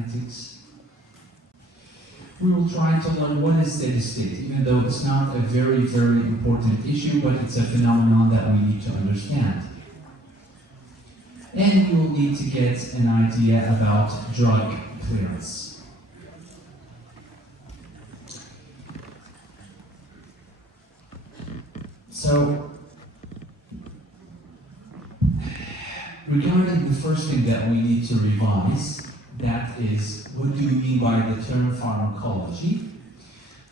pharmacokinetics. We will try to learn what is steady state, even though it's not a very, very important issue, but it's a phenomenon that we need to understand. And we will need to get an idea about drug clearance. So, regarding the first thing that we need to revise, that is, what do we mean by the term pharmacology?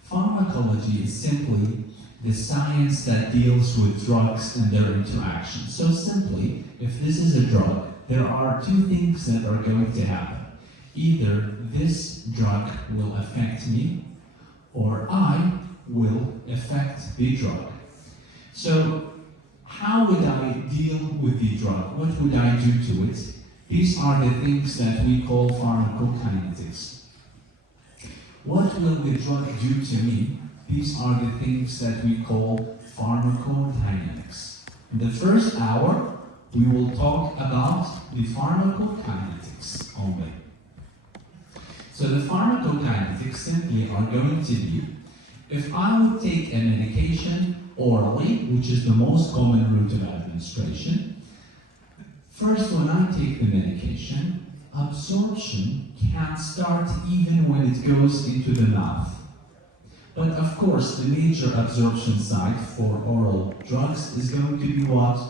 Pharmacology is simply the science that deals with drugs and their interactions. So simply, if this is a drug, there are two things that are going to happen. Either this drug will affect me, or I will affect the drug. So, how would I deal with the drug? What would I do to it? These are the things that we call pharmacokinetics. What will the drug do to me? These are the things that we call pharmacodynamics. In the first hour, we will talk about the pharmacokinetics only. So the pharmacokinetics simply are going to be, if I would take a medication orally, which is the most common route of administration, first when I take the medication, absorption can start even when it goes into the mouth. But of course, the major absorption site for oral drugs is going to be what?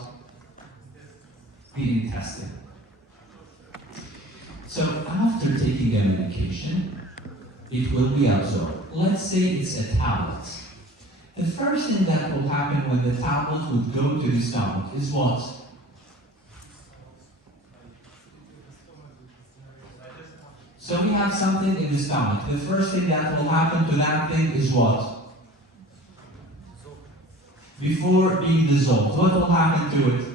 The intestine. So after taking a medication, it will be absorbed. Let's say it's a tablet. The first thing that will happen when the tablet would go to the stomach is what? So we have something in the stomach. The first thing that will happen to that thing is what? Before being dissolved, what will happen to it?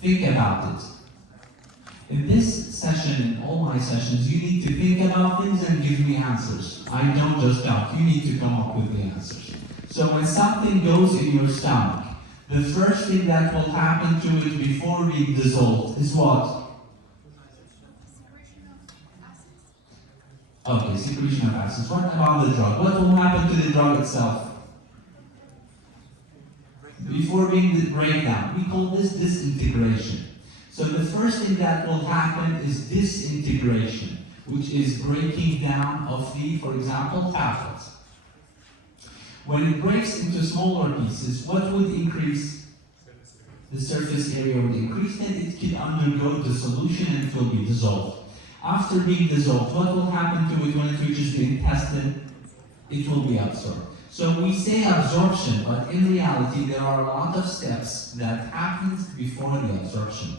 Think about it. In this session, in all my sessions, you need to think about things and give me answers. I don't just talk, you need to come up with the answers. So when something goes in your stomach, the first thing that will happen to it before being dissolved is what? Okay, secretion of acids. What about the drug? What will happen to the drug itself? Before being the breakdown, we call this disintegration. So the first thing that will happen is disintegration, which is breaking down of the, for example, tablets. When it breaks into smaller pieces, what would increase? The surface area would increase, then it can undergo the solution and it will be dissolved. After being dissolved, what will happen to it when it reaches the intestine? It will be absorbed. So we say absorption, but in reality there are a lot of steps that happen before the absorption.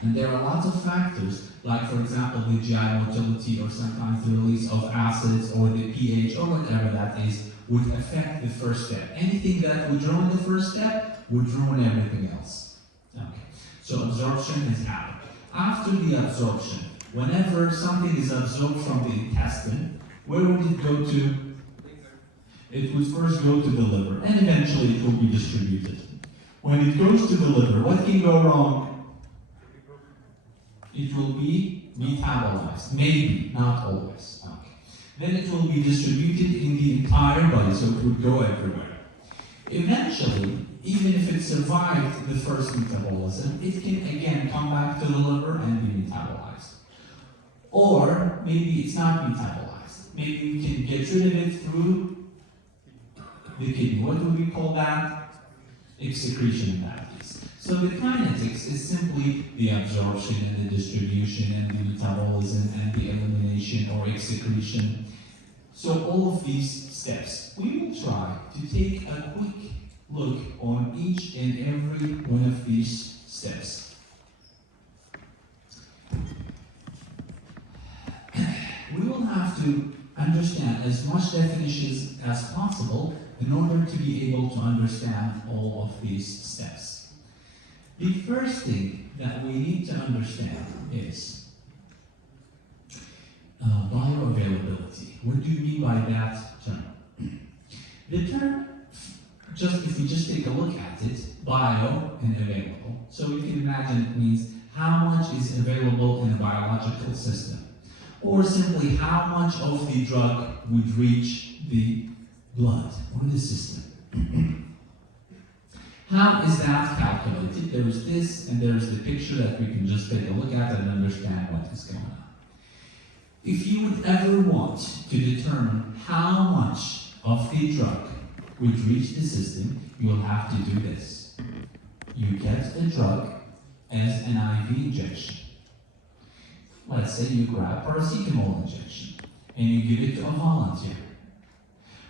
And there are lots of factors, like for example the GI motility or sometimes the release of acids or the pH or whatever that is, would affect the first step. Anything that would ruin the first step would ruin everything else. Okay. So absorption has happened. After the absorption, whenever something is absorbed from the intestine, where would it go to? It would first go to the liver, and eventually it will be distributed. When it goes to the liver, what can go wrong? It will be metabolized. Maybe, not always. Okay. Then it will be distributed in the entire body, so it would go everywhere. Eventually, even if it survived the first metabolism, it can again come back to the liver and be metabolized. Or maybe it's not metabolized. Maybe we can get rid of it through the kidney. What do we call that? Excretion in that case. So the kinetics is simply the absorption and the distribution and the metabolism and the elimination or excretion. So all of these steps. We will try to take a quick look on each and every one of these steps. We will have to understand as much definitions as possible in order to be able to understand all of these steps. The first thing that we need to understand is bioavailability. What do you mean by that term? The term, if we just take a look at it, bio and available. So we can imagine it means how much is available in a biological system, or simply how much of the drug would reach the blood or the system. How is that calculated? There is this, and there is the picture that we can just take a look at and understand what is going on. If you would ever want to determine how much of the drug would reach the system, you will have to do this. You get a drug as an IV injection. Let's say you grab paracetamol injection and you give it to a volunteer.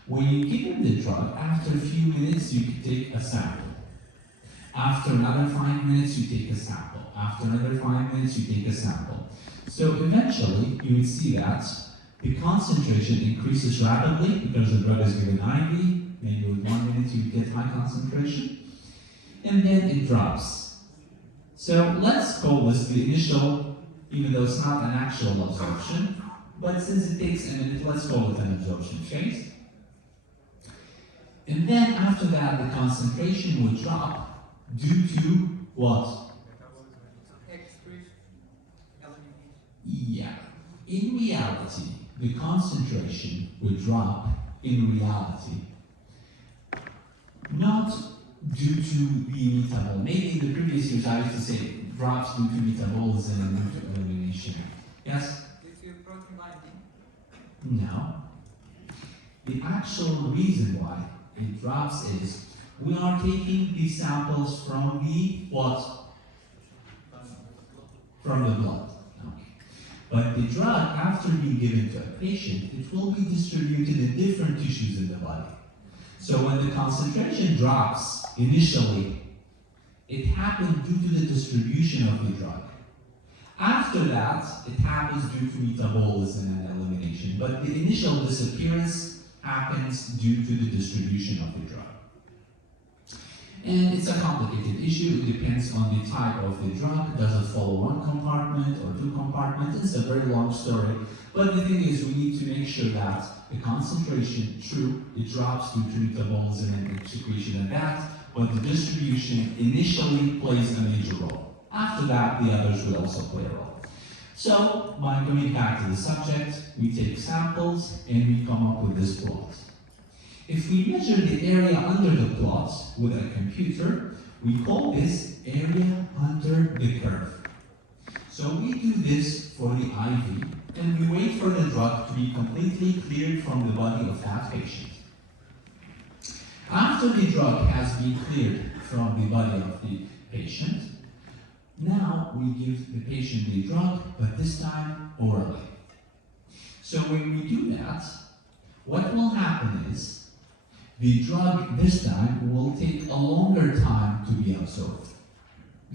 When you give him the drug, after a few minutes you can take a sample. After another 5 minutes you take a sample. After another 5 minutes you take a sample. So eventually you would see that the concentration increases rapidly because the drug is given IV. Maybe with 1 minute you get high concentration. And then it drops. So let's call this the initial, even though it's not an actual absorption, but since it takes a minute, let's call it an absorption phase. And then after that, the concentration would drop due to what? Yeah. In reality, the concentration would drop in reality, not due to the metabol. Maybe in the previous years I used to say drops due to metabolism and due to elimination. Yes? Due to protein binding? No. The actual reason why it drops is we are taking these samples from the what? From the blood. Okay. But the drug, after being given to a patient, it will be distributed in different tissues in the body. So when the concentration drops initially, it happened due to the distribution of the drug. After that, it happens due to metabolism and elimination. But the initial disappearance happens due to the distribution of the drug. And it's a complicated issue. It depends on the type of the drug. Does it follow one compartment or two compartments? It's a very long story. But the thing is, we need to make sure that the concentration, true, it drops due to metabolism and secretion and that, but the distribution initially plays a major role. After that, the others will also play a role. So, by going back to the subject, we take samples and we come up with this plot. If we measure the area under the plot with a computer, we call this area under the curve. So we do this for the IV, and we wait for the drug to be completely cleared from the body of that patient. After the drug has been cleared from the body of the patient, now we give the patient the drug, but this time orally. So when we do that, what will happen is the drug this time will take a longer time to be absorbed,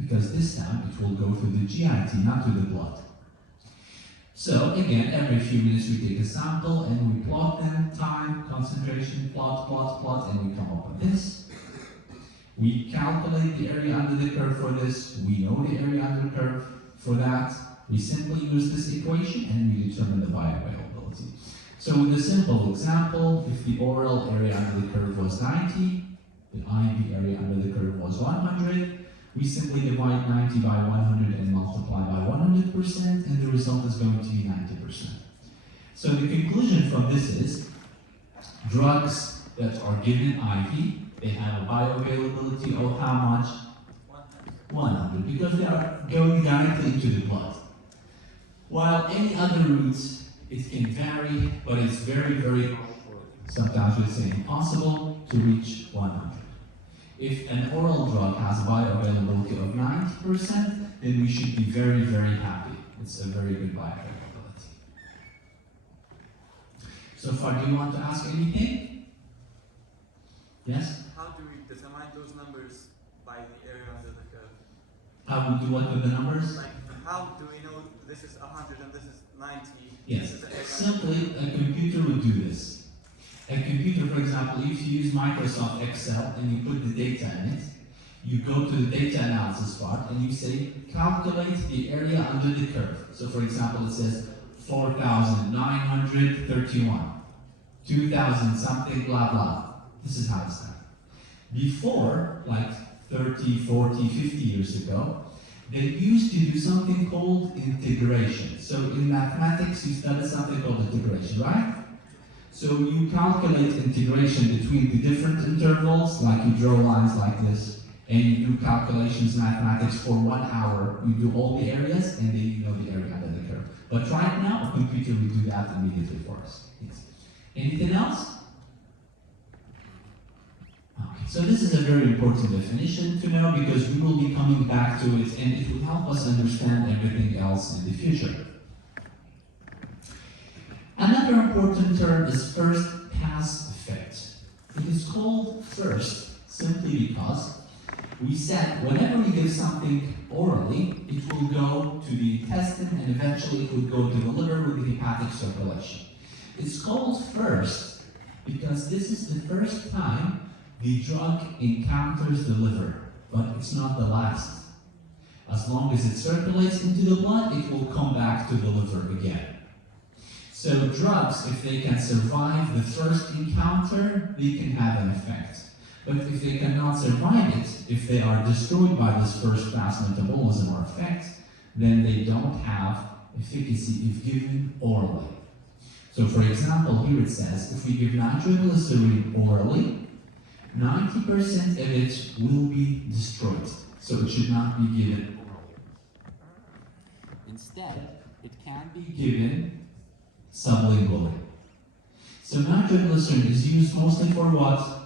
because this time it will go through the GIT, not through the blood. So again, every few minutes we take a sample and we plot them, time, concentration, plot, and we come up with this. We calculate the area under the curve for this. We know the area under the curve for that. We simply use this equation and we determine the bioavailability. So with a simple example, if the oral area under the curve was 90, the IV area under the curve was 100, we simply divide 90 by 100 and multiply by 100%, and the result is going to be 90%. So the conclusion from this is, drugs that are given IV, they have a bioavailability of how much? 100, because they are going directly into the blood. While any other routes, it can vary, but it's very, sometimes we say impossible to reach 100. If an oral drug has a bioavailability of 90%, then we should be very, happy. It's a very good bioavailability. So far, do you want to ask anything? Yes? How do we determine those numbers by the area under the curve? How we do what with the numbers? Like, how do we know this is 100 and this is 90? Yes. This is the area. Simply, a computer would do this. A computer, for example, if you use Microsoft Excel and you put the data in it, you go to the data analysis part and you say, calculate the area under the curve. So for example, it says 4,931, 2,000 something, blah, blah. This is how it's done. Before, like 30, 40, 50 years ago, They used to do something called integration. So in mathematics, you study something called integration, right? So you calculate integration between the different intervals, like you draw lines like this, and you do calculations mathematics for 1 hour. You do all the areas, and then you know the area under the curve. But right now, a computer will do that immediately for us. Yes. Anything else? Okay. So this is a very important definition to know because we will be coming back to it, and it will help us understand everything else in the future. Another important term is first pass effect. It is called first simply because we said whenever we give something orally, it will go to the intestine and eventually it will go to the liver with the hepatic circulation. It's called first because this is the first time the drug encounters the liver, but it's not the last. As long as it circulates into the blood, it will come back to the liver again. So drugs, if they can survive the first encounter, they can have an effect. But if they cannot survive it, if they are destroyed by this first pass metabolism or effect, then they don't have efficacy if given orally. So for example, here it says, if we give nitroglycerin orally, 90% of it will be destroyed. So it should not be given orally. Instead, it can be given sublingually. So nitroglycerin is used mostly for what?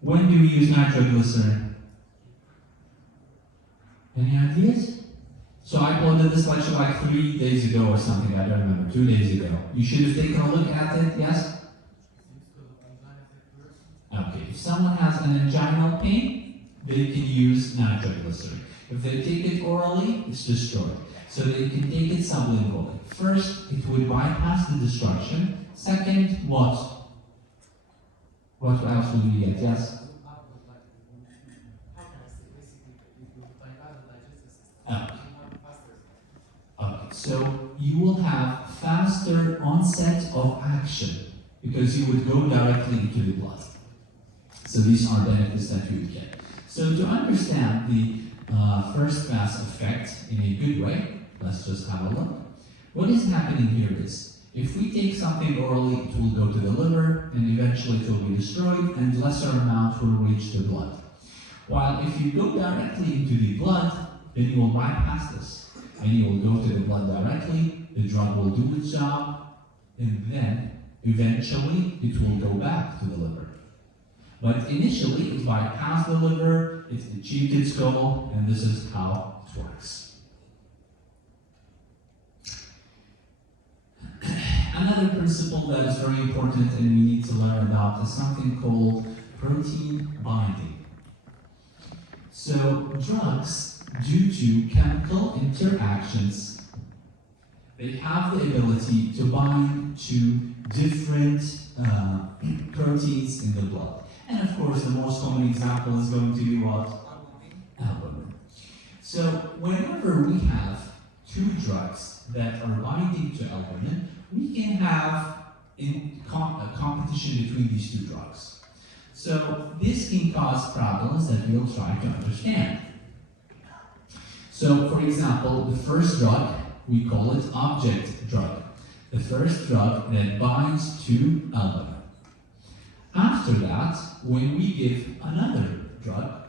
When do we use nitroglycerin? Any ideas? So I uploaded this lecture like 3 days ago or something, I don't remember, 2 days ago. You should have taken a look at it, yes? Okay, if someone has an anginal pain, they can use nitroglycerin. If they take it orally, it's destroyed. So they can take it sublingually. First, it would bypass the destruction. Second, what? What else would we get? Yes? Okay, so you will have faster onset of action because you would go directly into the blood. So these are benefits that you would get. So to understand the first pass effect in a good way, let's just have a look. What is happening here is, if we take something orally, it will go to the liver, and eventually it will be destroyed, and lesser amount will reach the blood. While if you go directly into the blood, then you will bypass this, and you will go to the blood directly, the drug will do its job, and then eventually it will go back to the liver. But initially, it bypassed the liver, it achieved its goal, and this is how it works. Another principle that is very important and we need to learn about is something called protein binding. So drugs, due to chemical interactions, they have the ability to bind to different proteins in the blood. And of course, the most common example is going to be what? Albumin. So whenever we have two drugs that are binding to albumin, we can have a competition between these two drugs. So this can cause problems that we'll try to understand. So for example, the first drug, we call it object drug. The first drug that binds to albumin. After that, when we give another drug,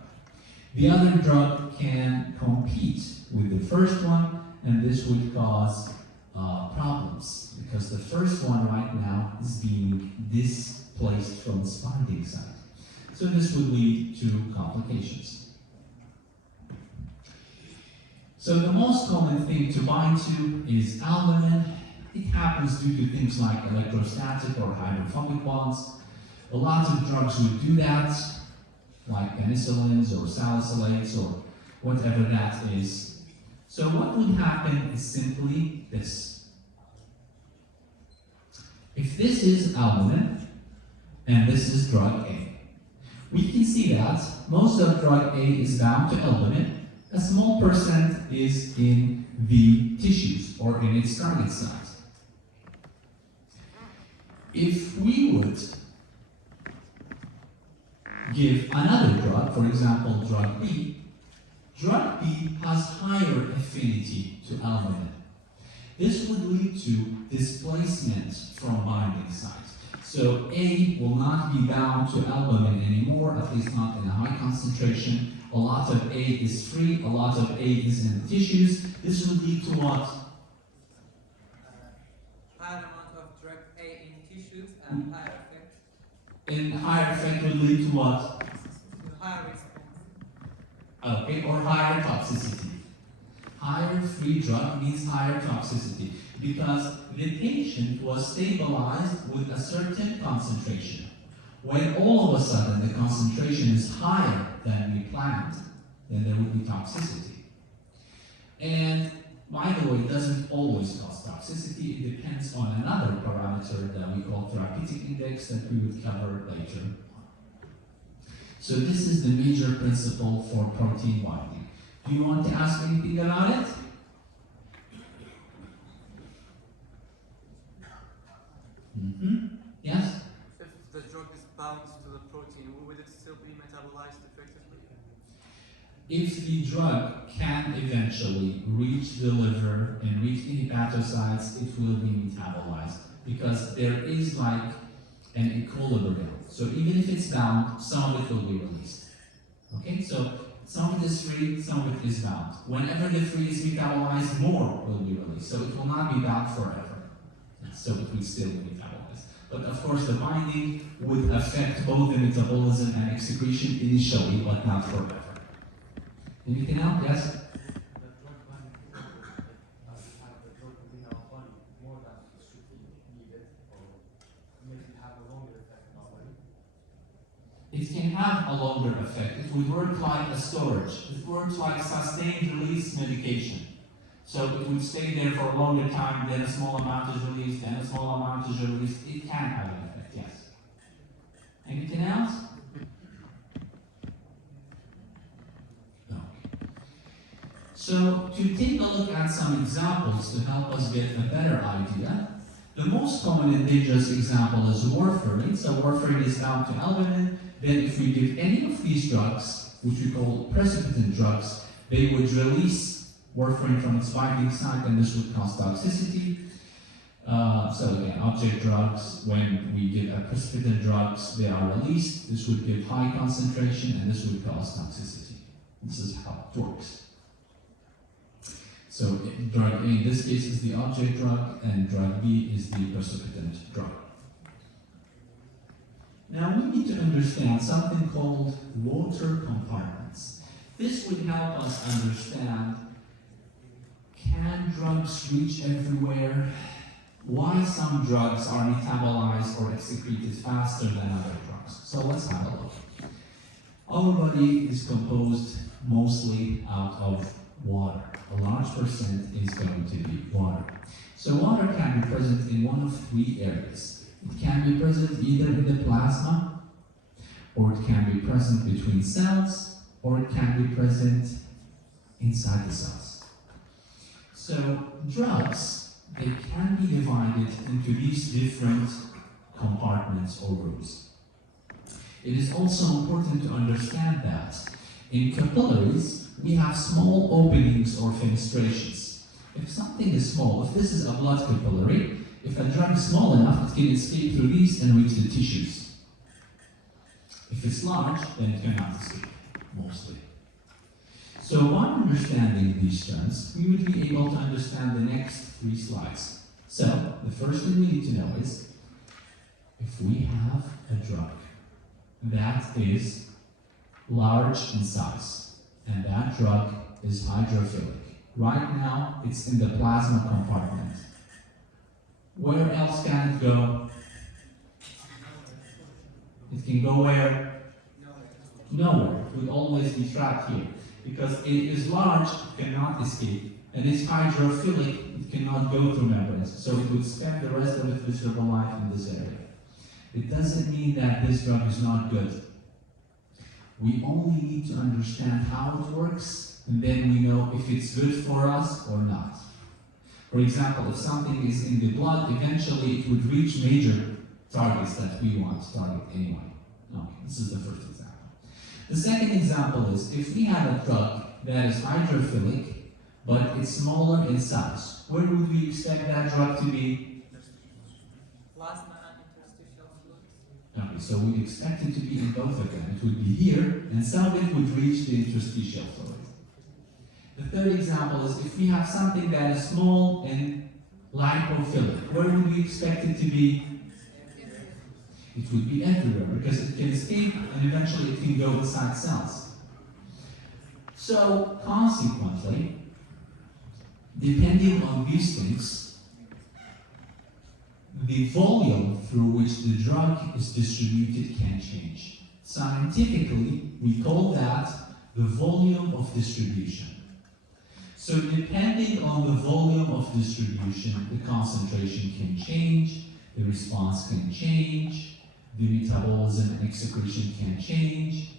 the other drug can compete with the first one, and this would cause problems, because the first one right now is being displaced from its binding site. So this would lead to complications. So the most common thing to bind to is albumin. It happens due to things like electrostatic or hydrophobic bonds. A lot of drugs would do that, like penicillins or salicylates or whatever that is. So what would happen is simply this. If this is albumin, and this is drug A, we can see that most of drug A is bound to albumin, a small percent is in the tissues or in its target site. If we would give another drug, for example, drug B, drug B has higher affinity to albumin. This would lead to displacement from binding site. So A will not be bound to albumin anymore, at least not in a high concentration. A lot of A is free, a lot of A is in the tissues. This would lead to what? Higher amount of drug A in tissues and higher effect. And higher effect would lead to what? Higher response. Okay, or higher toxicity. Higher free drug means higher toxicity because the patient was stabilized with a certain concentration. When all of a sudden the concentration is higher than we planned, then there will be toxicity. And by the way, it doesn't always cause toxicity. It depends on another parameter that we call therapeutic index that we would cover later on. So this is the major principle for protein binding. Do you want to ask anything about it? Yes? If the drug is bound to the protein, would it still be metabolized effectively? If the drug can eventually reach the liver and reach the hepatocytes, it will be metabolized because there is like an equilibrium. So even if it's bound, some of it will be released. Okay, so some of it is free, some of it is bound. Whenever the free is metabolized, more will be released. So it will not be bound forever. So it will still be metabolized. But of course, the binding would affect both the metabolism and excretion initially, but not forever. Anything else? Yes? It can have a longer effect. It would work like a storage. It works like sustained release medication. So it would stay there for a longer time, then a small amount is released, then a small amount is released. It can have an effect, yes. Anything else? No. So to take a look at some examples to help us get a better idea, the most common and dangerous example is warfarin. So warfarin is bound to albumin. Then if we give any of these drugs, which we call precipitant drugs, they would release warfarin from its binding site, and this would cause toxicity. So again, object drugs, when we give a precipitant drugs, they are released. This would give high concentration, and this would cause toxicity. This is how it works. So drug A in this case is the object drug, and drug B is the precipitant drug. Now we need to understand something called water compartments. This would help us understand, can drugs reach everywhere? Why some drugs are metabolized or excreted faster than other drugs? So let's have a look. Our body is composed mostly out of water. A large percent is going to be water. So water can be present in one of three areas. It can be present either in the plasma, or it can be present between cells, or it can be present inside the cells. So drugs, they can be divided into these different compartments or rooms. It is also important to understand that in capillaries, we have small openings or fenestrations. If something is small, if this is a blood capillary, if a drug is small enough, it can escape through these and reach the tissues. If it's large, then it cannot escape, mostly. So by understanding these terms, we would be able to understand the next three slides. So, the first thing we need to know is, if we have a drug that is large in size, and that drug is hydrophilic. Right now, it's in the plasma compartment. Where else can it go? It can go where? Nowhere. It would always be trapped here. Because it is large, it cannot escape. And it's hydrophilic, it cannot go through membranes. So it would spend the rest of its miserable life in this area. It doesn't mean that this drug is not good. We only need to understand how it works, and then we know if it's good for us or not. For example, if something is in the blood, eventually it would reach major targets that we want to target anyway. Okay, this is the first example. The second example is if we have a drug that is hydrophilic, but it's smaller in size, where would we expect that drug to be? Plasma and interstitial fluids. Okay, so we'd expect it to be in both of them. It would be here, and some of it would reach the interstitial fluid. The third example is if we have something that is small and lipophilic, where would we expect it to be? It would be everywhere, because it can escape and eventually it can go inside cells. So, consequently, depending on these things, the volume through which the drug is distributed can change. Scientifically, we call that the volume of distribution. So depending on the volume of distribution, the concentration can change, the response can change, the metabolism and excretion can change,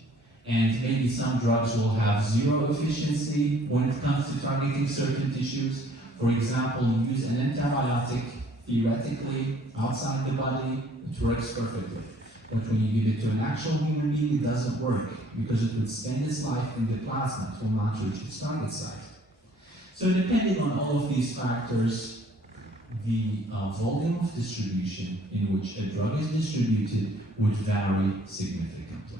and maybe some drugs will have zero efficiency when it comes to targeting certain tissues. For example, you use an antibiotic, theoretically, outside the body, it works perfectly. But when you give it to an actual human being, it doesn't work, because it would spend its life in the plasma, it will not reach its target site. So depending on all of these factors, the volume of distribution in which a drug is distributed would vary significantly.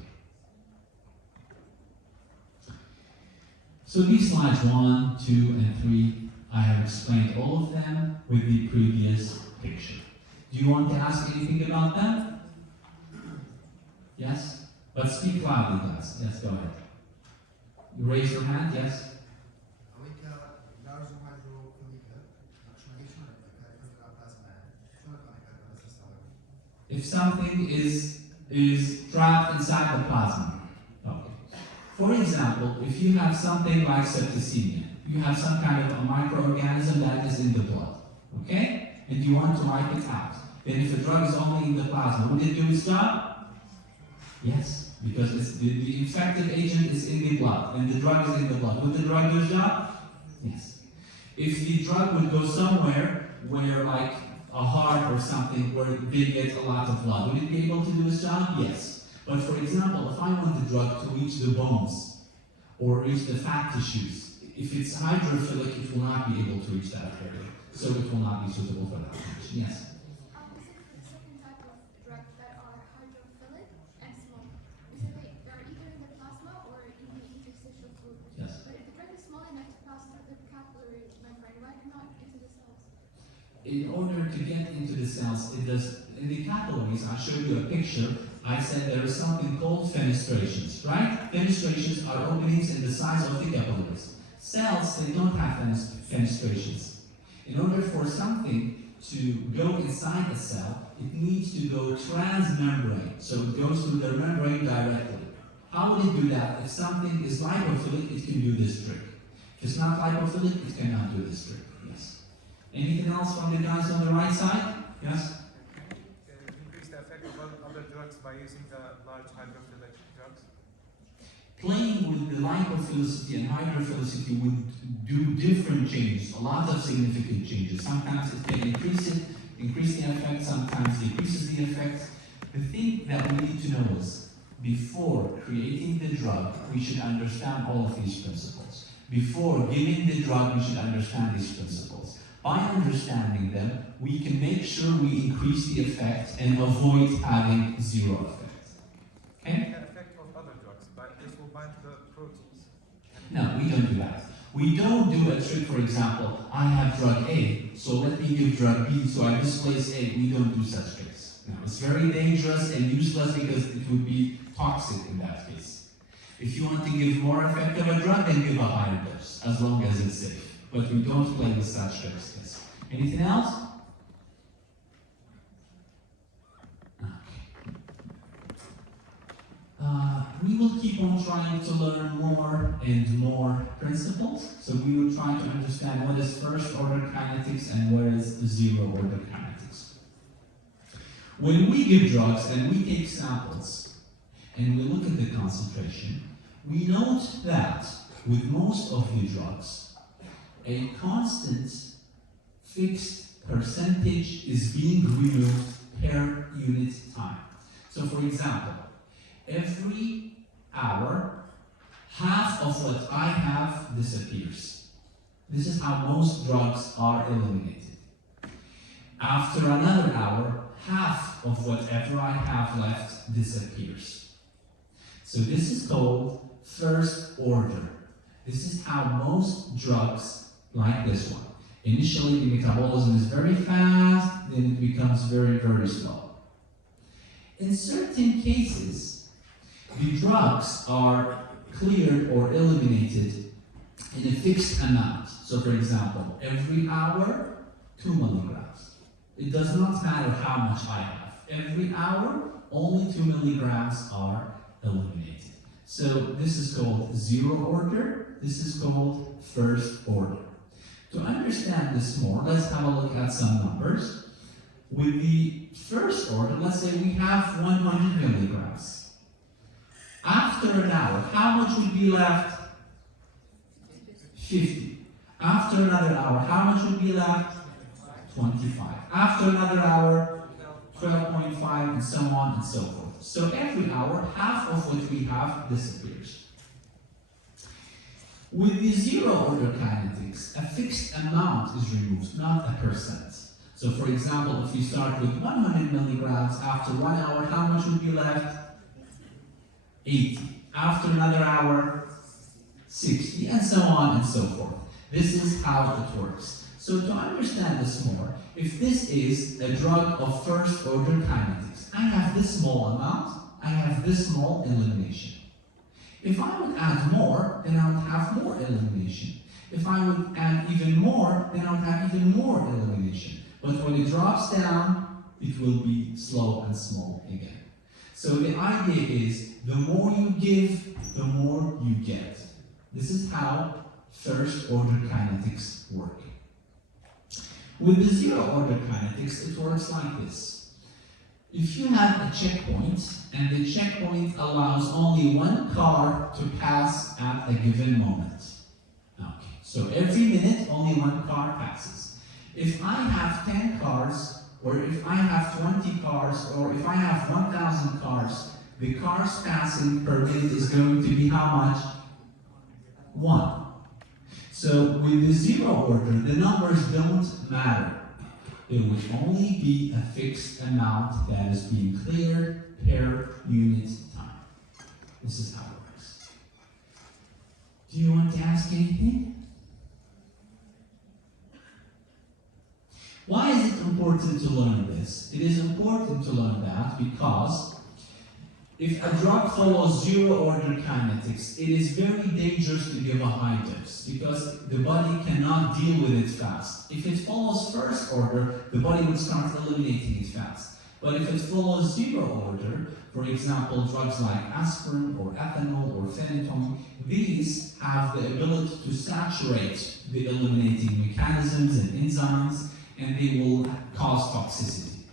So these slides 1, 2, and 3, I have explained all of them with the previous picture. Do you want to ask anything about them? Yes? But speak loudly, guys. Yes, go ahead. You raise your hand, yes? If something is trapped inside the plasma. Okay. For example, if you have something like septicemia, you have some kind of a microorganism that is in the blood, okay? And you want to wipe it out. Then if a drug is only in the plasma, would it do its job? Yes, because it's the infective agent is in the blood, and the drug is in the blood. Would the drug do its job? Yes. If the drug would go somewhere where, like, a heart or something where they get a lot of blood, would it be able to do its job? Yes. But for example, if I want the drug to reach the bones or reach the fat tissues, if it's hydrophilic, it will not be able to reach that area. So it will not be suitable for that function. Yes? Is it the second type of drugs that are hydrophilic and small? You said they're either in the plasma or in the interstitial fluid. Yes. But if the drug is small enough to pass through the capillary membrane, why not into the cells? In order to get into the cells, it does. In the capillaries, I showed you a picture. I said there is something called fenestrations, right? Fenestrations are openings in the size of the capillaries. Cells, they don't have fenestrations. In order for something to go inside a cell, it needs to go transmembrane, so it goes through the membrane directly. How would it do that? If something is lipophilic, it can do this trick. If it's not lipophilic, it cannot do this trick. Yes. Anything else from the guys on the right side? Yes? Increase the effect of other drugs by using the large hydrophilic drugs? Playing with the lipophilicity and hydrophilicity would do different changes, a lot of significant changes. Sometimes it can increase the effect, sometimes decreases the effect. The thing that we need to know is, before creating the drug, we should understand all of these principles. Before giving the drug, we should understand these principles. By understanding them, we can make sure we increase the effect and avoid having zero effect. Okay? The effect of other drugs, but this will bind to the proteins. No, we don't do that. We don't do a trick, for example, I have drug A, so let me give drug B, so I displace A. We don't do such tricks. No, it's very dangerous and useless because it would be toxic in that case. If you want to give more effect of a drug, then give a higher dose, as long as it's safe. But we don't play with such tricks. Yes. Anything else? We will keep on trying to learn more and more principles. So we will try to understand what is first order kinetics and what is zero order kinetics. When we give drugs and we take samples and we look at the concentration, we note that with most of the drugs, a constant fixed percentage is being removed per unit time. So for example, every hour, half of what I have disappears. This is how most drugs are eliminated. After another hour, half of whatever I have left disappears. So this is called first order. This is how most drugs, like this one, initially the metabolism is very fast, then it becomes very, very slow. In certain cases, the drugs are cleared or eliminated in a fixed amount. So for example, every hour, 2 milligrams. It does not matter how much I have. Every hour, only 2 milligrams are eliminated. So this is called zero order. This is called first order. To understand this more, let's have a look at some numbers. With the first order, let's say we have 100 milligrams. After an hour, how much would be left? 50. After another hour, how much would be left? 25. After another hour, 12.5, and so on and so forth. So every hour, half of what we have disappears. With the zero order kinetics, a fixed amount is removed, not a percent. So for example, if you start with 100 milligrams, after 1 hour, how much would be left? 80. After another hour, 60, and so on and so forth. This is how it works. So to understand this more, if this is a drug of first order kinetics, I have this small amount, I have this small elimination. If I would add more, then I would have more elimination. If I would add even more, then I would have even more elimination. But when it drops down, it will be slow and small again. So the idea is, the more you give, the more you get. This is how first order kinetics work. With the zero order kinetics, it works like this. If you have a checkpoint, and the checkpoint allows only one car to pass at a given moment. Okay. So every minute, only one car passes. If I have 10 cars, or if I have 20 cars, or if I have 1,000 cars, the cars passing per minute is going to be how much? 1. So with the zero order, the numbers don't matter. It would only be a fixed amount that is being cleared per unit time. This is how it works. Do you want to ask anything? Why is it important to learn this? It is important to learn that because if a drug follows zero order kinetics, it is very dangerous to give a high dose because the body cannot deal with it fast. If it follows first order, the body would start eliminating it fast. But if it follows zero order, for example, drugs like aspirin or ethanol or phenytoin, these have the ability to saturate the eliminating mechanisms and enzymes, and they will cause toxicity.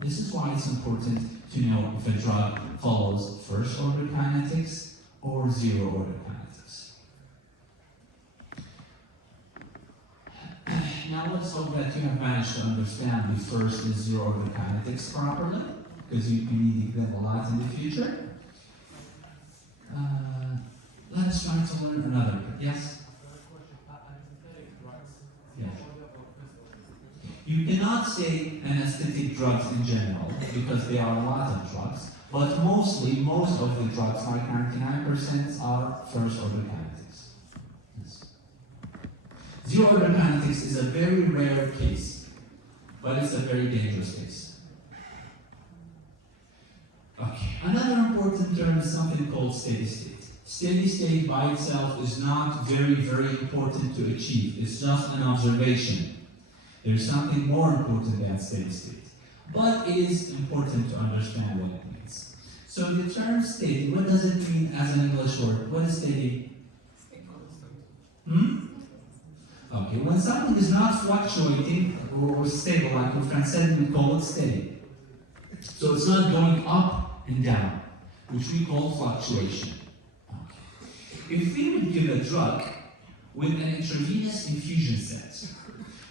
This is why it's important to know if a drug follows first order kinetics or zero order kinetics. Now let's hope that you have managed to understand the first and zero order kinetics properly, because you'll be needing them a lot in the future. Let us try to learn another. Yes? Yes. You cannot say anesthetic drugs in general, because there are a lot of drugs, but most of the drugs, like 99%, are first order kinetics. Yes. Zero order kinetics is a very rare case, but it's a very dangerous case. Okay, another important term is something called steady state. Steady state by itself is not very, very important to achieve. It's just an observation. There's something more important than steady state. But it is important to understand what it means. So the term steady, what does it mean as an English word? What is steady? Okay, when something is not fluctuating or stable, like what Fran said, we call it steady. So it's not going up and down, which we call fluctuation. Okay. If we would give a drug with an intravenous infusion set,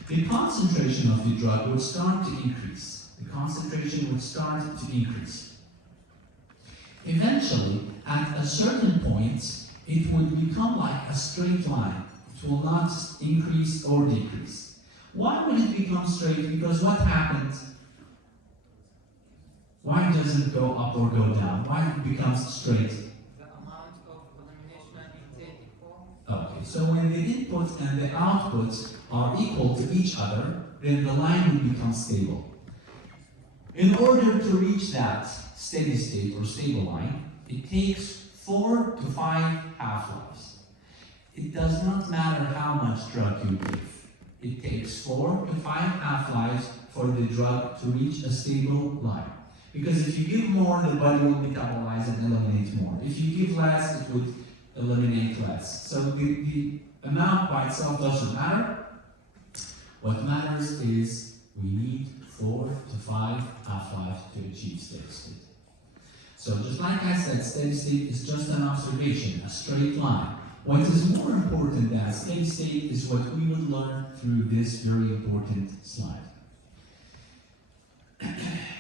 the concentration of the drug would start to increase. The concentration would start to increase. Eventually, at a certain point, it would become like a straight line. It will not increase or decrease. Why would it become straight? Because what happens? Why doesn't it go up or go down? Why it becomes straight? The amount of elimination and intake equal. Okay, so when the input and the output are equal to each other, then the line will become stable. In order to reach that steady state or stable line, it takes 4 to 5 half-lives. It does not matter how much drug you give. It takes 4 to 5 half-lives for the drug to reach a stable line. Because if you give more, the body will metabolize and eliminate more. If you give less, it would eliminate less. So the amount by itself doesn't matter. What matters is we need 4 to 5 half-lives to achieve steady state. So just like I said, steady state is just an observation, a straight line. What is more important than steady state is what we will learn through this very important slide.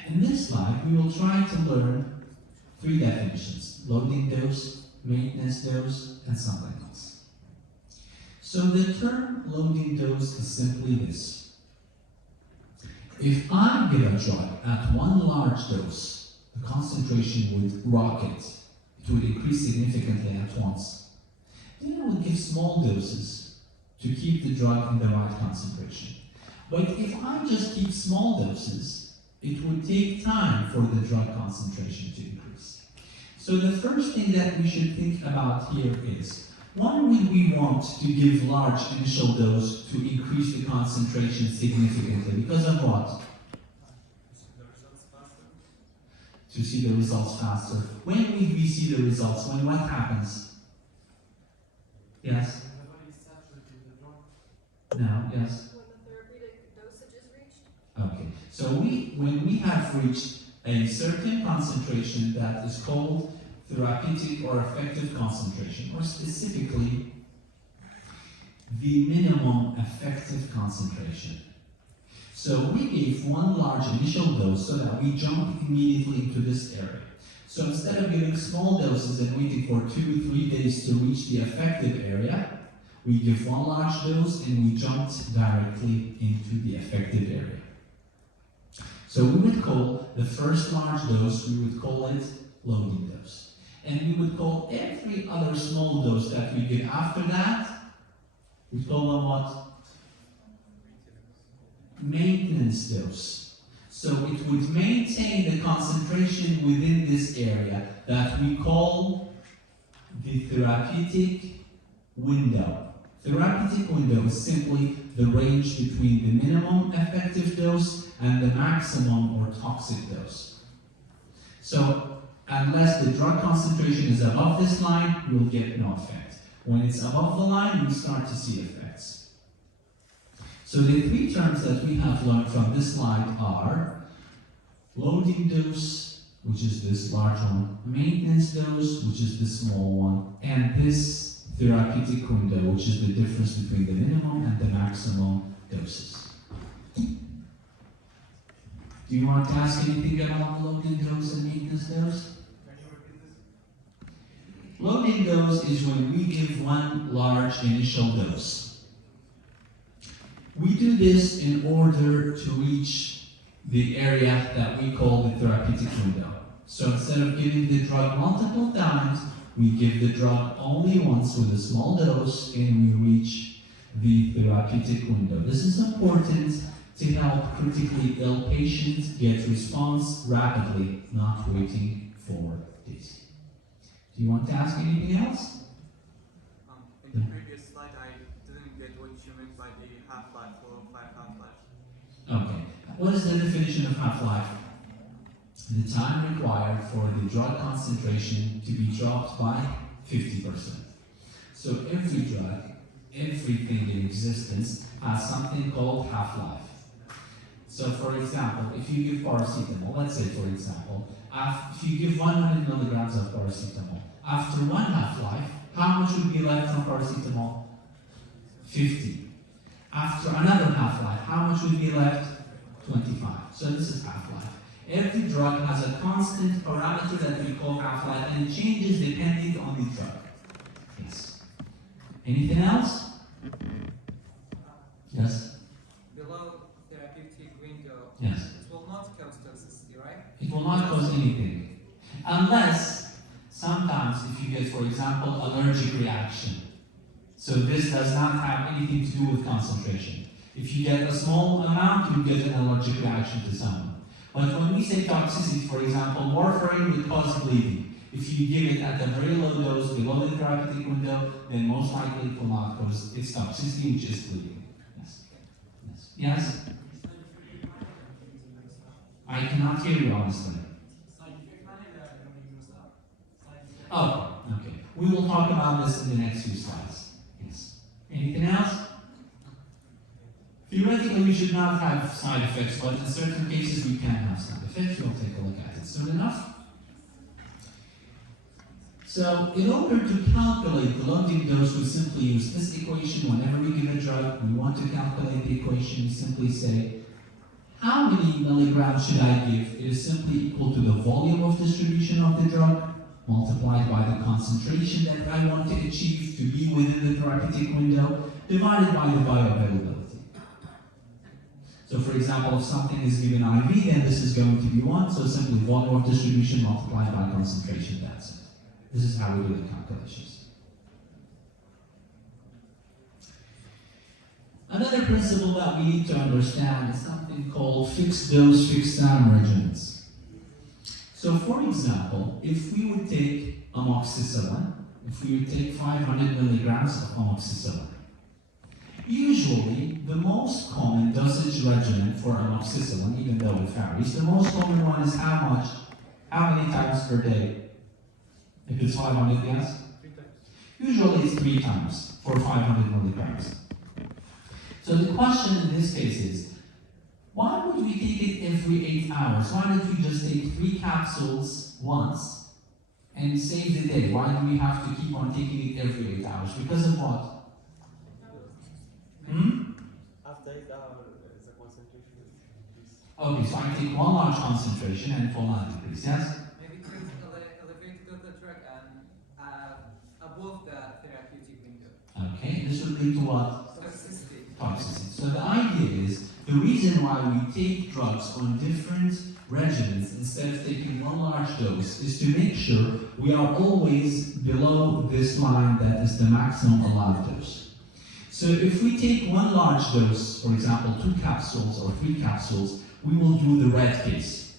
In this slide, we will try to learn 3 definitions: loading dose, maintenance dose, and something else. So the term loading dose is simply this. If I give a drug at one large dose, the concentration would rocket. It would increase significantly at once. Then I would give small doses to keep the drug in the right concentration. But if I just keep small doses, it would take time for the drug concentration to increase. So the first thing that we should think about here is, why would we want to give large initial dose to increase the concentration significantly? Because of what? To see the results faster. When will we see the results? When what happens? Yes? No, yes? When the therapeutic dosage is reached? Okay. So when we have reached a certain concentration that is called therapeutic or effective concentration, or specifically the minimum effective concentration. So we gave one large initial dose so that we jump immediately into this area. So instead of giving small doses and waiting for 2-3 days to reach the effective area, we give one large dose and we jumped directly into the effective area. So we would call the first large dose, we would call it loading dose. And we would call every other small dose that we give after that, we call them what? Maintenance dose. So it would maintain the concentration within this area that we call the therapeutic window. Therapeutic window is simply the range between the minimum effective dose and the maximum or toxic dose. So unless the drug concentration is above this line, we will get no effect. When it's above the line, we start to see effects. So the 3 terms that we have learned from this slide are loading dose, which is this large one, maintenance dose, which is the small one, and this therapeutic window, which is the difference between the minimum and the maximum doses. Do you want to ask anything about loading dose and maintenance dose? Can you repeat this? Loading dose is when we give one large initial dose. We do this in order to reach the area that we call the therapeutic window. So instead of giving the drug multiple times, we give the drug only once with a small dose and we reach the therapeutic window. This is important to help critically ill patients get response rapidly, not waiting for days. Do you want to ask anything else? In the previous slide, I didn't get what you meant by the half-life, 4 or 5 half-life. Okay. What is the definition of half-life? The time required for the drug concentration to be dropped by 50%. So every drug, everything in existence has something called half-life. So for example, if you give paracetamol, let's say for example, if you give 100 milligrams of paracetamol, after one half-life, how much would be left from paracetamol? 50. After another half-life, how much would be left? 25. So this is half-life. Every drug has a constant parameter that we call half-life, and it changes depending on the drug. Yes. Anything else? Yes? Below therapeutic window, Yes. it will not cause toxicity, right? It will not cause anything. Unless, sometimes if you get, for example, allergic reaction. So this does not have anything to do with concentration. If you get a small amount, you get an allergic reaction to someone. But when we say toxicity, for example, warfarin will cause bleeding. If you give it at a very low dose, below the therapeutic window, then most likely it will not cause its toxicity, which is bleeding. Yes. Yes. Yes? I cannot hear you honestly. Oh, okay. We will talk about this in the next few slides. Yes. Anything else? Theoretically, we should not have side effects, but in certain cases we can have side effects. We'll take a look at it soon enough. So, in order to calculate the loading dose, we simply use this equation. Whenever we give a drug, we want to calculate the equation. We simply say, how many milligrams should I give? It is simply equal to the volume of distribution of the drug multiplied by the concentration that I want to achieve to be within the therapeutic window, divided by the bioavailability. So for example, if something is given IV, then this is going to be 1, so simply volume of distribution multiplied by concentration, that's it. This is how we do the calculations. Another principle that we need to understand is something called fixed dose, fixed time regimens. So for example, if we would take amoxicillin, if we would take 500 milligrams of amoxicillin, usually the most common dosage regimen for amoxicillin, even though it varies, the most common one is how much? How many times per day? If it's 500, yes? 3 times. Usually it's 3 times for 500 milligrams. So the question in this case is, why would we take it every 8 hours? Why don't we just take 3 capsules once and save the day? Why do we have to keep on taking it every 8 hours? Because of what? After 8 hours, the concentration is increased. Okay, so I take one large concentration and it will not decrease, yes? Maybe it is elevated of the drug and above the therapeutic window. Okay, this would lead to what? Toxicity. Toxicity. So the idea is, the reason why we take drugs on different regimens instead of taking one large dose is to make sure we are always below this line that is the maximum allowed dose. So if we take one large dose, for example 2 capsules or 3 capsules, we will do the red case.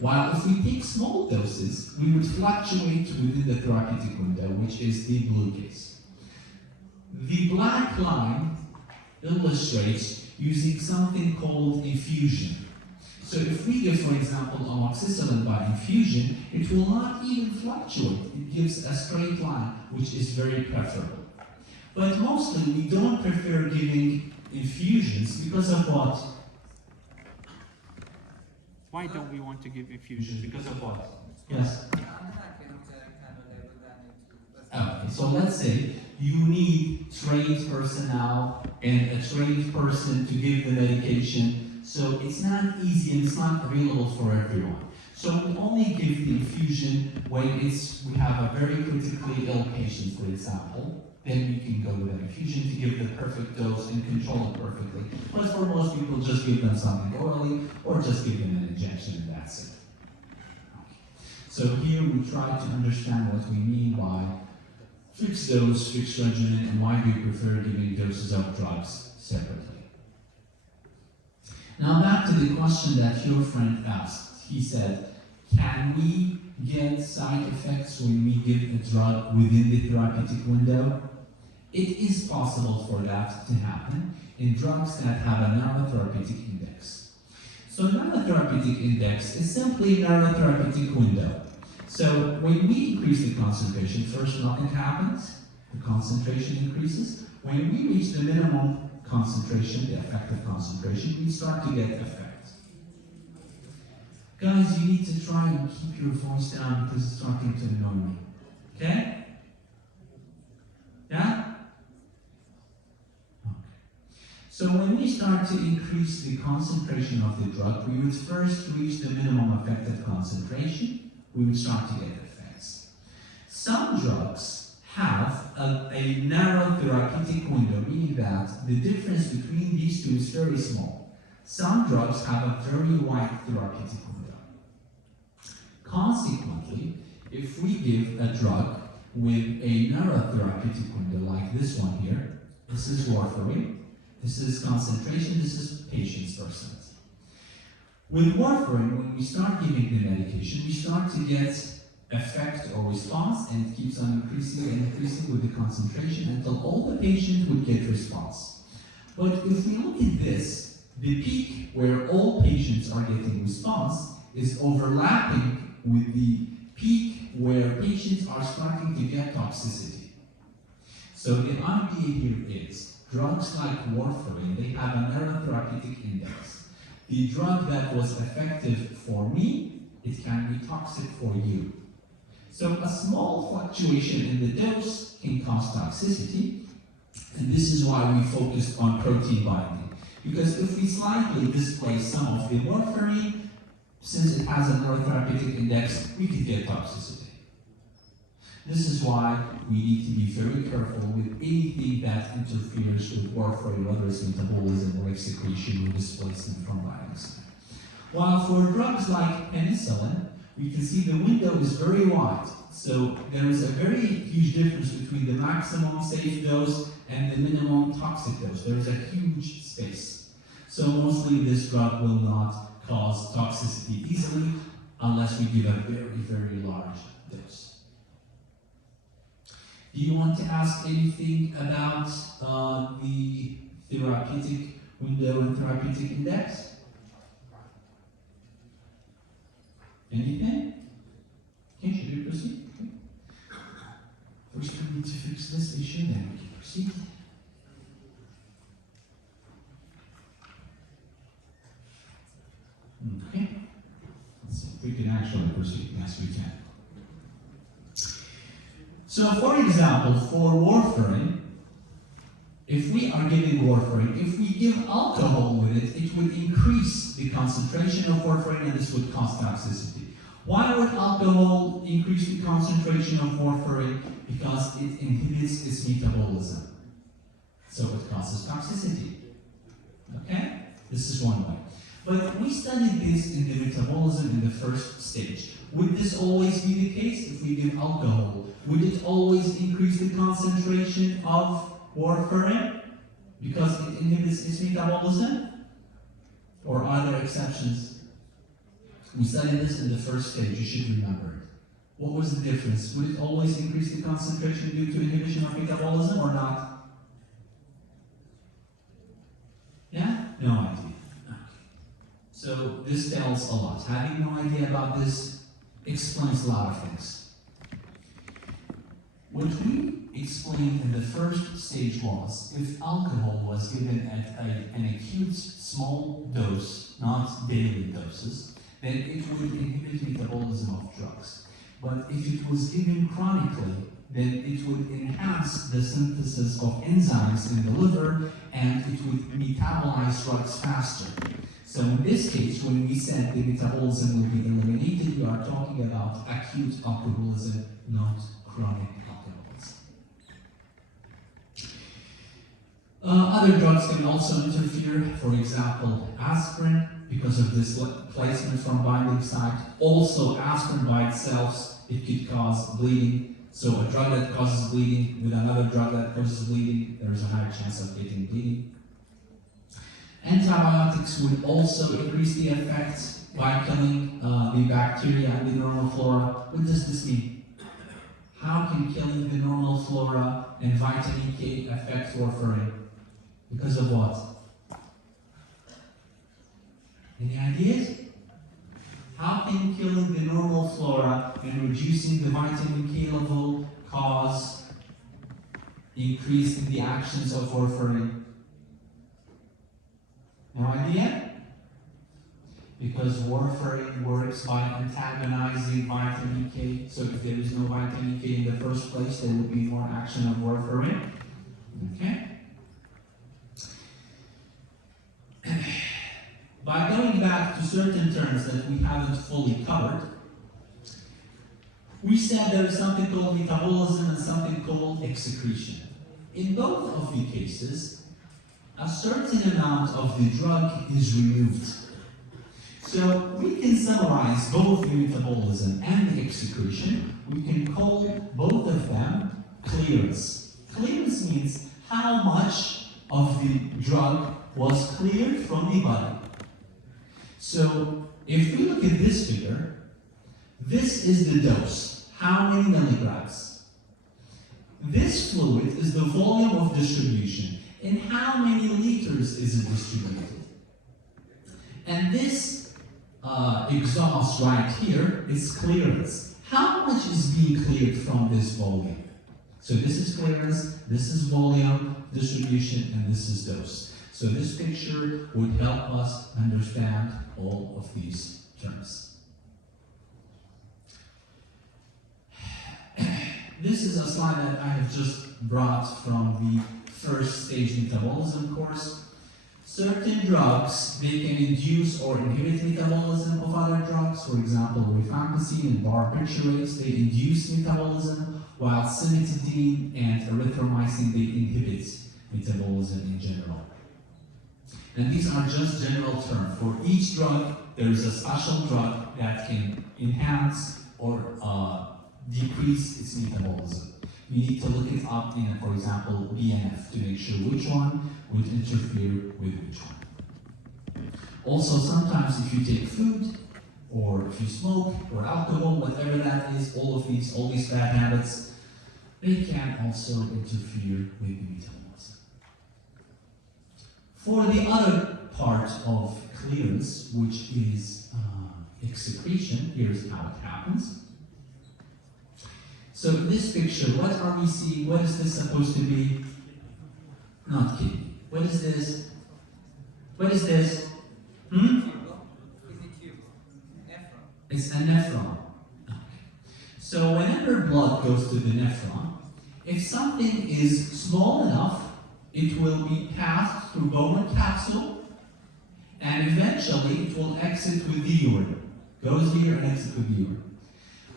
While if we take small doses, we would fluctuate within the therapeutic window, which is the blue case. The black line illustrates using something called infusion. So if we give, for example, amoxicillin by infusion, it will not even fluctuate. It gives a straight line, which is very preferable. But mostly we don't prefer giving infusions because of what? Why don't we want to give infusions? Because of what? Yes? Okay, so let's say you need trained personnel and a trained person to give the medication, so it's not easy and it's not available for everyone. So we only give the infusion when we have a very critically ill patient, for example. Then we can go with an infusion to give the perfect dose and control it perfectly. But for most people, just give them something orally or just give them an injection and that's it. Okay. So here we try to understand what we mean by fixed dose, fixed regimen, and why we prefer giving doses of drugs separately. Now back to the question that your friend asked. He said, can we get side effects when we give a drug within the therapeutic window? It is possible for that to happen in drugs that have a narrow therapeutic index. So narrow therapeutic index is simply narrow therapeutic window. So when we increase the concentration, first nothing happens, the concentration increases. When we reach the minimum concentration, the effective concentration, we start to get effect. Guys, you need to try and keep your voice down because it's starting to annoy me. Okay? Yeah? Okay. So when we start to increase the concentration of the drug, we would first reach the minimum effective concentration, we would start to get effects. Some drugs have a narrow therapeutic window, meaning that the difference between these two is very small. Some drugs have a very wide therapeutic window. Consequently, if we give a drug with a narrow therapeutic window like this one here, this is warfarin, this is concentration, this is patient's percent. With warfarin, when we start giving the medication, we start to get effect or response, and it keeps on increasing and increasing with the concentration until all the patient would get response. But if we look at this, the peak where all patients are getting response is overlapping with the peak where patients are starting to get toxicity. So the idea here is, drugs like warfarin, they have a narrow therapeutic index. The drug that was effective for me, it can be toxic for you. So a small fluctuation in the dose can cause toxicity, and this is why we focused on protein binding. Because if we slightly displace some of the warfarin, since it has a narrow therapeutic index, we could get toxicity. This is why we need to be very careful with anything that interferes with warfarin, whether it's metabolism or excretion or displacement from binding site. While for drugs like penicillin, we can see the window is very wide. So there is a very huge difference between the maximum safe dose and the minimum toxic dose. There is a huge space. So mostly this drug will not cause toxicity easily unless we give a very, very large dose. Do you want to ask anything about the therapeutic window and therapeutic index? Anything? Okay, should we proceed? Okay. First we need to fix this issue, then we can proceed. Okay. Let's see if we can actually proceed. Yes, we can. So, for example, for warfarin, if we are giving warfarin, if we give alcohol with it, it would increase the concentration of warfarin and this would cause toxicity. Why would alcohol increase the concentration of warfarin? Because it inhibits its metabolism. So it causes toxicity. Okay? This is one way. But we studied this in the metabolism in the first stage. Would this always be the case if we give alcohol? Would it always increase the concentration of warfarin because it inhibits its metabolism? Or are there exceptions? We studied this in the first stage, you should remember it. What was the difference? Would it always increase the concentration due to inhibition of metabolism or not? Yeah? No idea. Okay. So this tells a lot. Having no idea about this explains a lot of things. What we explained in the first stage was, if alcohol was given at an acute small dose, not daily doses, then it would inhibit metabolism of drugs. But if it was given chronically, then it would enhance the synthesis of enzymes in the liver and it would metabolize drugs faster. So in this case, when we said the metabolism will be eliminated, we are talking about acute alcoholism, not chronic alcoholism. Other drugs can also interfere, for example, aspirin, because of this placement from binding site. Also, aspirin by itself, it could cause bleeding. So a drug that causes bleeding with another drug that causes bleeding, there is a higher chance of getting bleeding. Antibiotics would also increase the effect by killing the bacteria and the normal flora. What does this mean? How can killing the normal flora and vitamin K affect warfarin? Because of what? Any ideas? How can killing the normal flora and reducing the vitamin K level cause increase in the actions of warfarin? No idea? Because warfarin works by antagonizing vitamin K. So if there is no vitamin K in the first place, there would be more action of warfarin. Okay? by going back to certain terms that we haven't fully covered, we said there is something called metabolism and something called excretion. In both of the cases, a certain amount of the drug is removed. So we can summarize both the metabolism and the excretion. We can call both of them clearance. Clearance means how much of the drug was cleared from the body. So if we look at this figure, this is the dose. How many milligrams? This fluid is the volume of distribution. In how many liters is it distributed? And this exhaust right here is clearance. How much is being cleared from this volume? So this is clearance, this is volume, distribution, and this is dose. So this picture would help us understand all of these terms. This is a slide that I have just brought from the first stage metabolism course. Certain drugs, they can induce or inhibit metabolism of other drugs. For example, rifampicin and barbiturates, they induce metabolism, while cimetidine and erythromycin, they inhibit metabolism in general. And these are just general terms. For each drug, there is a special drug that can enhance or decrease its metabolism. We need to look it up in, for example, BNF to make sure which one would interfere with which one. Also, sometimes if you take food, or if you smoke, or alcohol, whatever that is, all these bad habits, they can also interfere with the metabolism. For the other part of clearance, which is excretion, here's how it happens. So in this picture, what are we seeing? What is this supposed to be? Not kidney. What is this? What is this? It's a nephron. Okay. So whenever blood goes to the nephron, if something is small enough, it will be passed through bone capsule, and eventually it will exit with the urine. Goes here and exit with the urine.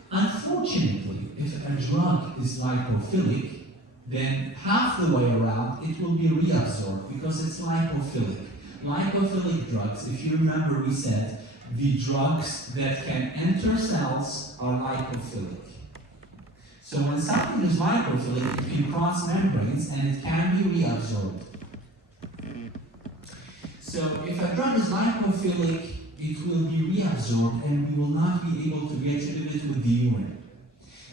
Unfortunately, if a drug is lipophilic, then half the way around it will be reabsorbed because it's lipophilic. Lipophilic drugs, if you remember, we said the drugs that can enter cells are lipophilic. So when something is lipophilic, it can cross membranes and it can be reabsorbed. So if a drug is lipophilic, it will be reabsorbed and we will not be able to get rid of it with the urine.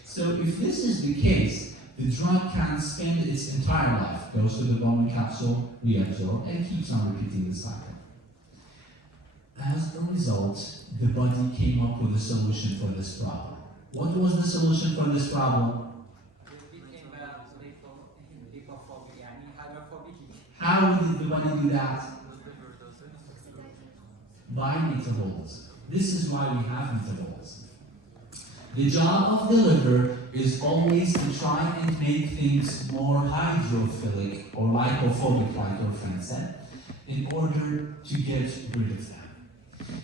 So if this is the case, the drug can spend its entire life, goes to the bone capsule, reabsorbed, and keeps on repeating the cycle. As a result, the body came up with a solution for this problem. What was the solution for this problem? How did the body do that? By metabolism. This is why we have metabolism. The job of the liver is always to try and make things more hydrophilic or lipophobic, like your friend said, in order to get rid of them.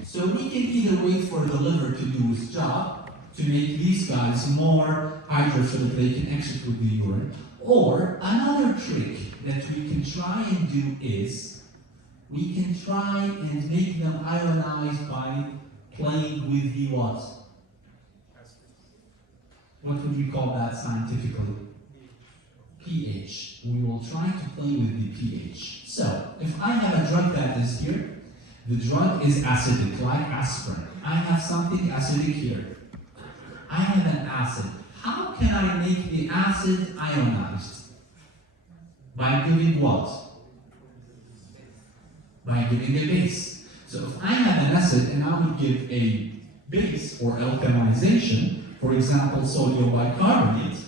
So we can either wait for the liver to do its job, to make these guys more hydrophilic, they can exit with the urine, or another trick that we can try and do is, we can try and make them ionized by playing with the what? What would we call that scientifically? pH. We will try to play with the pH. So, if I have a drug that is here, the drug is acidic, like aspirin. I have something acidic here. I have an acid. How can I make the acid ionized? By giving what? By giving a base. So if I have an acid and I would give a base or alkalization, for example, sodium bicarbonate,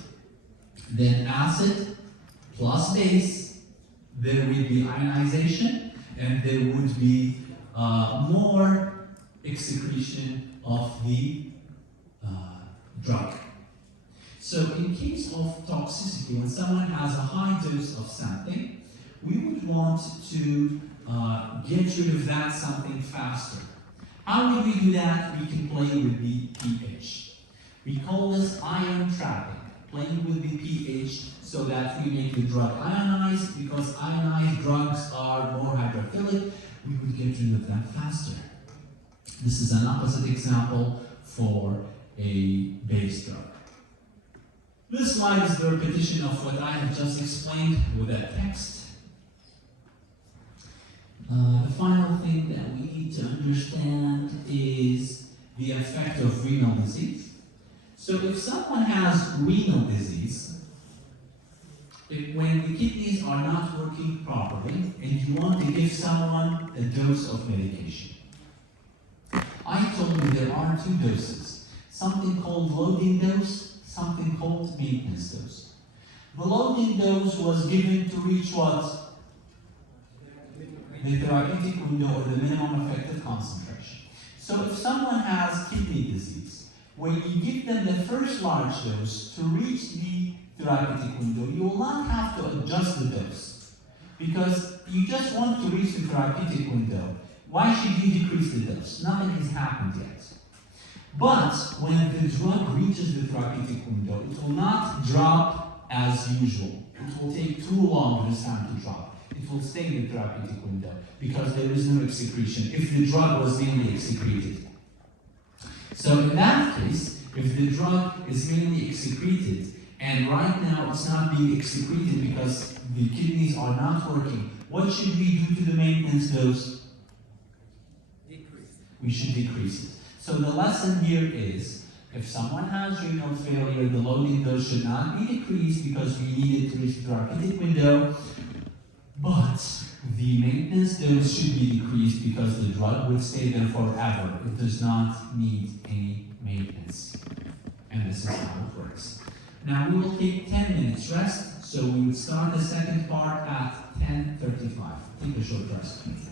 then acid plus base, there would be ionization and there would be more excretion of the drug. So in case of toxicity, when someone has a high dose of something, we would want to get rid of that something faster. How do we do that? We can play with the pH. We call this ion trapping, playing with the pH so that we make the drug ionized. Because ionized drugs are more hydrophilic, we would get rid of them faster. This is an opposite example for a base drug. This slide is the repetition of what I have just explained with that text. The final thing that we need to understand is the effect of renal disease. So if someone has renal disease, when the kidneys are not working properly and you want to give someone a dose of medication, I told you there are two doses, something called loading dose, something called maintenance dose. The loading dose was given to reach what? The therapeutic window or the minimum effective concentration. So if someone has kidney disease, when you give them the first large dose to reach the therapeutic window, you will not have to adjust the dose because you just want to reach the therapeutic window. Why should you decrease the dose? Nothing has happened yet. But when the drug reaches the therapeutic window, it will not drop as usual. It will take too long for this time to drop. It will stay in the therapeutic window because there is no excretion if the drug was mainly excreted. So in that case, if the drug is mainly excreted and right now it's not being excreted because the kidneys are not working, what should we do to the maintenance dose? Decrease. We should decrease it. So the lesson here is, if someone has renal failure, the loading dose should not be decreased because we need it to reach the therapeutic window, but the maintenance dose should be decreased because the drug will stay there forever. It does not need any maintenance. And this is how it works. Now we will take 10 minutes rest, so we would start the second part at 10:35. Take a short rest, please.